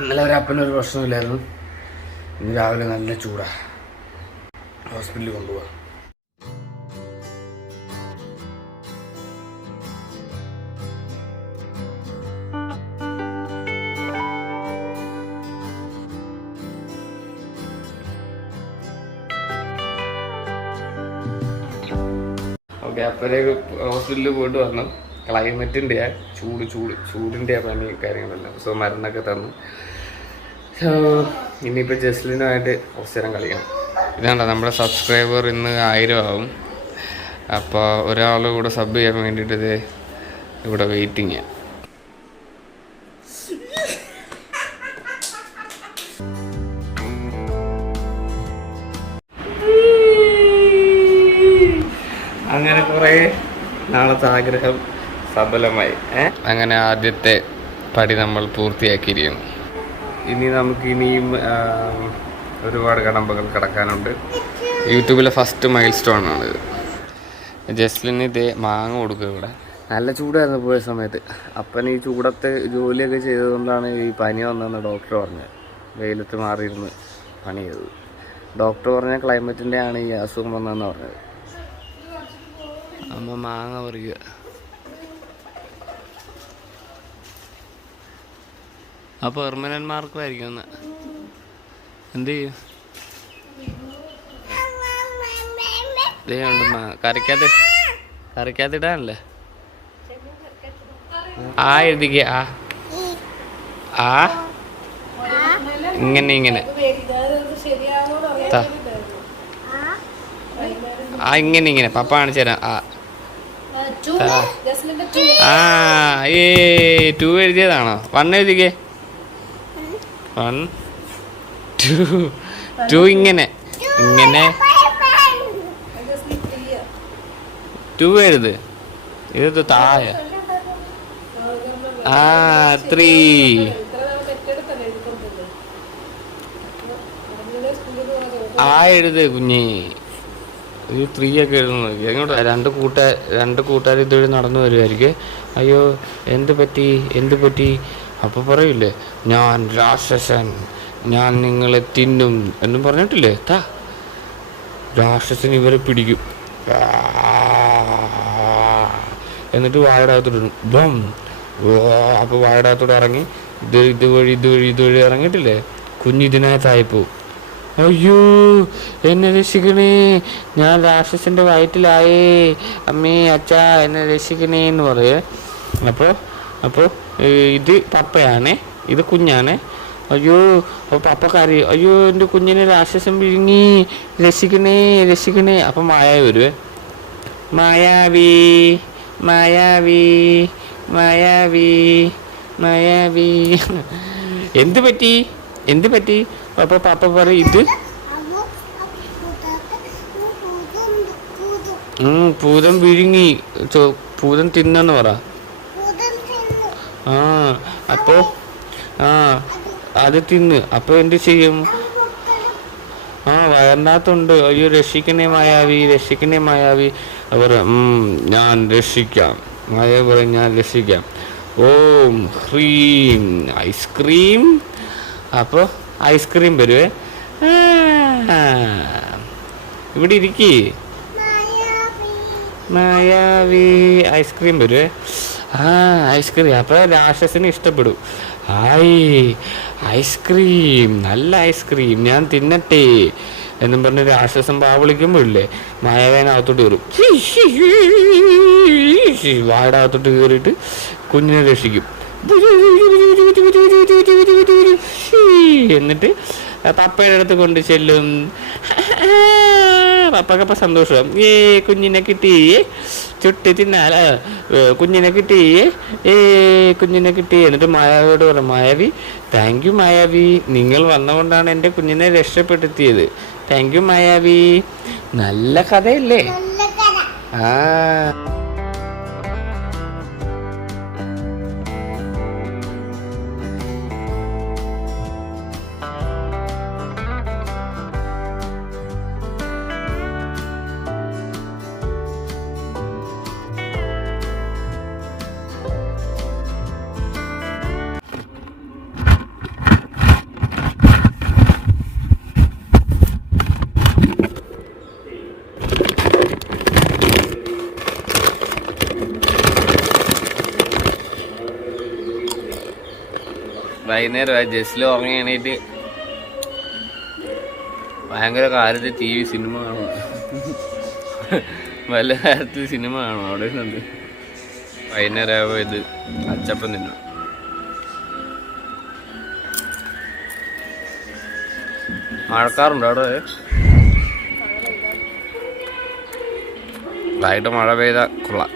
ഇന്നലെ ഒരു അപ്പനൊരു പ്രശ്നമില്ലായിരുന്നു. ഇന്ന് രാവിലെ നല്ല ചൂടാ. ഹോസ്പിറ്റലിൽ കൊണ്ടുപോവാ. ഓക്കെ, അപ്പനേക്ക് ഹോസ്പിറ്റലിൽ പോയിട്ട് വന്നു. ക്ലൈമറ്റിൻ്റെ ചൂടിൻ്റെ പനി കാര്യങ്ങളെല്ലാം. സോ മരുന്നൊക്കെ തന്നു. സോ ഇനിയിപ്പോൾ ജസ്ലിനുമായിട്ട് കുറച്ച് നേരം കളിക്കണം. ഇതാണ്ടോ നമ്മുടെ സബ്സ്ക്രൈബർ ഇന്ന് 1000 ആവും. അപ്പോൾ ഒരാൾ കൂടെ സബ് ചെയ്യാൻ വേണ്ടിയിട്ട് ഇത് ഇവിടെ വെയിറ്റിംഗ് ചെയ്യാം. അങ്ങനെ കുറേ നാളത്തെ ആഗ്രഹം സഫലമായി. അങ്ങനെ ആദ്യത്തെ പടി നമ്മൾ പൂർത്തിയാക്കിയിരിക്കുന്നു. ഇനി നമുക്കിനിയും ഒരുപാട് കടമ്പകൾ കടക്കാനുണ്ട്. യൂട്യൂബിലെ ഫസ്റ്റ് മൈൽ സ്റ്റോൺ ആണിത്. ജസ്ലിന് ഇതേ മാങ്ങ കൊടുക്കുക. ഇവിടെ നല്ല ചൂടായിരുന്നു പോയ സമയത്ത്. അപ്പൻ ഈ ചൂടത്ത് ജോലിയൊക്കെ ചെയ്തതുകൊണ്ടാണ് ഈ പനി വന്നതെന്ന് ഡോക്ടർ പറഞ്ഞത്. വെയിലത്ത് മാറിയിരുന്ന് പണി ചെയ്തത്. ഡോക്ടർ പറഞ്ഞ ക്ലൈമറ്റിൻ്റെ ആണ് ഈ അസുഖം വന്നതെന്ന് പറഞ്ഞത്. അമ്മ മാങ്ങ പറിക്കുക. അപ്പോൾ പെർമനന്റ് മാർക്കറായിരിക്കും ഒന്ന്. എന്ത് ചെയ്യും? കറിക്കകത്തിടാനല്ലേ? ആ എഴുതിക്കുക. ആ ഇങ്ങനെ ഇങ്ങനെ ഇങ്ങനെ ഇങ്ങനെ പപ്പ കാണിച്ചു തരാം. ആ 2 എഴുതിയതാണോ? 1 എഴുതിക്കേ. 1 2 ഇങ്ങനെ ഇങ്ങനെ 2 എഴുത്. ഇത് താഴെ 3. എഴുത് കുഞ്ഞി. ഇത് 3 ഒക്കെ എഴുതുന്നത്. എങ്ങോട്ട്? രണ്ട് കൂട്ടുകാർ ഇതുവഴി നടന്നു വരുമായിരിക്കും. അയ്യോ എന്ത് പറ്റി? അപ്പോൾ പറയില്ലേ, ഞാൻ രാക്ഷസൻ, ഞാൻ നിങ്ങളെ തിന്നും എന്നും പറഞ്ഞിട്ടില്ലേ? രാക്ഷസൻ ഇവരെ പിടിക്കും. എന്നിട്ട് വാഴടകത്തോട്ട് ബം. അപ്പോൾ വാഴടകത്തോട്ട് ഇറങ്ങി ഇതുവഴി ഇറങ്ങിയിട്ടില്ലേ, കുഞ്ഞിതിനകത്തായിപ്പോ. അയ്യോ എന്നെ രക്ഷിക്കണേ, ഞാൻ രാക്ഷസൻ്റെ വയറ്റിലായേ, അമ്മേ അച്ഛാ എന്നെ രക്ഷിക്കണേ എന്ന് പറയേ. അപ്പോൾ ഇത് പപ്പയാണേ, ഇത് കുഞ്ഞാണേ. അയ്യോ അപ്പോൾ പപ്പ കരയും, അയ്യോ എൻ്റെ കുഞ്ഞിനെ രാക്ഷസൻ വിഴുങ്ങി, രക്ഷിക്കണേ. അപ്പം മായാവി വരുവേ. മായാവി എന്ത് പറ്റി? അപ്പോൾ പപ്പ പറയും, ഇത് പൂതം വിഴുങ്ങി, പൂതം തിന്നെന്ന് പറ. അപ്പോൾ അത് തിന്ന്. അപ്പോൾ എന്ത് ചെയ്യും? വയറിനകത്തുണ്ട്. അയ്യോ രക്ഷിക്കണേ മായാവി. അവർ ഞാൻ രക്ഷിക്കാം. മായാവി പറയും, ഞാൻ രക്ഷിക്കാം. ഓം ഹ്രീം ഐസ്ക്രീം. അപ്പോൾ ഐസ്ക്രീം വരുവേ. ഇവിടെ ഇരിക്കേ, മായാവി ഐസ്ക്രീം വരുവേ. ഐസ്ക്രീം. അപ്പോൾ രാക്ഷസന് ഇഷ്ടപ്പെടും. ഐസ്ക്രീം, നല്ല ഐസ്ക്രീം, ഞാൻ തിന്നട്ടെ എന്നും പറഞ്ഞ് രാക്ഷസൻ വിളിക്കുമ്പോൾ ഇല്ലേ, മായാവേനകത്തോട്ട് കയറും. വാടകത്തോട്ട് കയറിയിട്ട് കുഞ്ഞിനെ രക്ഷിക്കും. എന്നിട്ട് പപ്പയുടെ അടുത്ത് കൊണ്ട് ചെല്ലും. പപ്പക്കപ്പം സന്തോഷം. കുഞ്ഞിനെ കിട്ടി, ചുട്ടി തിന്നാല, കുഞ്ഞിനെ കിട്ടി. എന്നിട്ട് മായാവിയോട് പറയും, മായാവി താങ്ക് യു മായാവി, നിങ്ങൾ വന്നുകൊണ്ടാണ് എൻ്റെ കുഞ്ഞിനെ രക്ഷപ്പെടുത്തിയത്. താങ്ക് യു മായാവി. നല്ല കഥയല്ലേ? വൈകുന്നേരം ജസ്റ്റിൽ ഉറങ്ങി എണീറ്റ് ഭയങ്കര കാര്യത്തിൽ TV സിനിമ കാണുക. വല്ല കാര്യത്തിൽ സിനിമ കാണും. അവിടെ ഉണ്ട് വൈകുന്നേരം ആകുമ്പോൾ ഇത് അച്ചപ്പം തിന്നു. മഴക്കാറുണ്ടോ അവിടെ? വൈകിട്ട് മഴ പെയ്താൽ കൊള്ളാം.